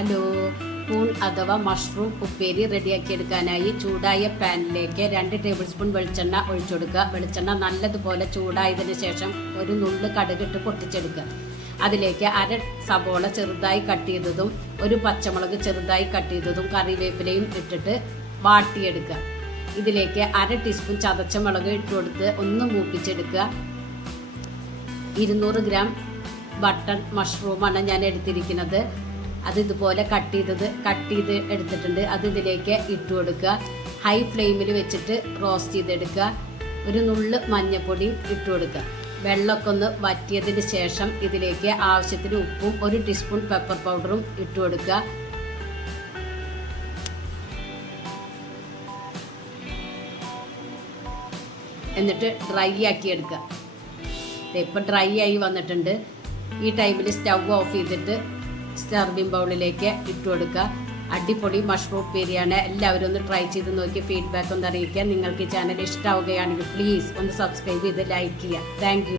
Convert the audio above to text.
Hello പൂൺ അഥവാ mushroom ഉപ്പേരി റെഡിയാക്കി എടുക്കാനായി ചൂടായ പാനിലേക്ക് രണ്ട് ടേബിൾ സ്പൂൺ വെളിച്ചെണ്ണ ഒഴിച്ചെടുക്കുക. വെളിച്ചെണ്ണ നല്ലതുപോലെ ചൂടായതിനു ശേഷം ഒരു നുള്ള് കടുകിട്ട് പൊട്ടിച്ചെടുക്കുക. അതിലേക്ക് അര സബോള ചെറുതായി കട്ട് ചെയ്തതും ഒരു പച്ചമുളക് ചെറുതായി കട്ട് ചെയ്തതും കറിവേപ്പിലയും ഇട്ടിട്ട് വാട്ടിയെടുക്കുക. ഇതിലേക്ക് അര ടീസ്പൂൺ ചതച്ച മുളക് ഇട്ട് കൊടുത്ത് ഒന്ന് മൂപ്പിച്ചെടുക്കുക. ഇരുന്നൂറ് ഗ്രാം ബട്ടൺ മഷ്റൂമാണ് ഞാൻ എടുത്തിരിക്കുന്നത്. അത് ഇതുപോലെ കട്ട് ചെയ്തത് കട്ട് ചെയ്ത് എടുത്തിട്ടുണ്ട്. അത് ഇതിലേക്ക് ഇട്ട് കൊടുക്കുക. ഹൈ ഫ്ലെയിമിൽ വെച്ചിട്ട് റോസ്റ്റ് ചെയ്തെടുക്കുക. ഒരു നുള്ള് മഞ്ഞപ്പൊടി ഇട്ട് കൊടുക്കുക. വെള്ളമൊക്കെ ഒന്ന് വറ്റിയതിന് ശേഷം ഇതിലേക്ക് ആവശ്യത്തിന് ഉപ്പും ഒരു ടീസ്പൂൺ പെപ്പർ പൗഡറും ഇട്ട് കൊടുക്കുക. എന്നിട്ട് ഡ്രൈ ആക്കി എടുക്കുക. ഇപ്പം ഡ്രൈ ആയി വന്നിട്ടുണ്ട്. ഈ ടൈമിൽ സ്റ്റൗ ഓഫ് ചെയ്തിട്ട് സെർവിങ് ബൗളിലേക്ക് ഇട്ട് കൊടുക്കുക അടിപൊളി മഷ്റൂം ബിരിയാണി എല്ലാവരും ഒന്ന് ട്രൈ ചെയ്ത് നോക്കി ഫീഡ്ബാക്ക് ഒന്ന് അറിയിക്കുക. നിങ്ങൾക്ക് ഈ ചാനൽ ഇഷ്ടമാവുകയാണെങ്കിൽ പ്ലീസ് ഒന്ന് സബ്സ്ക്രൈബ് ചെയ്ത് ലൈക്ക് ചെയ്യുക. താങ്ക്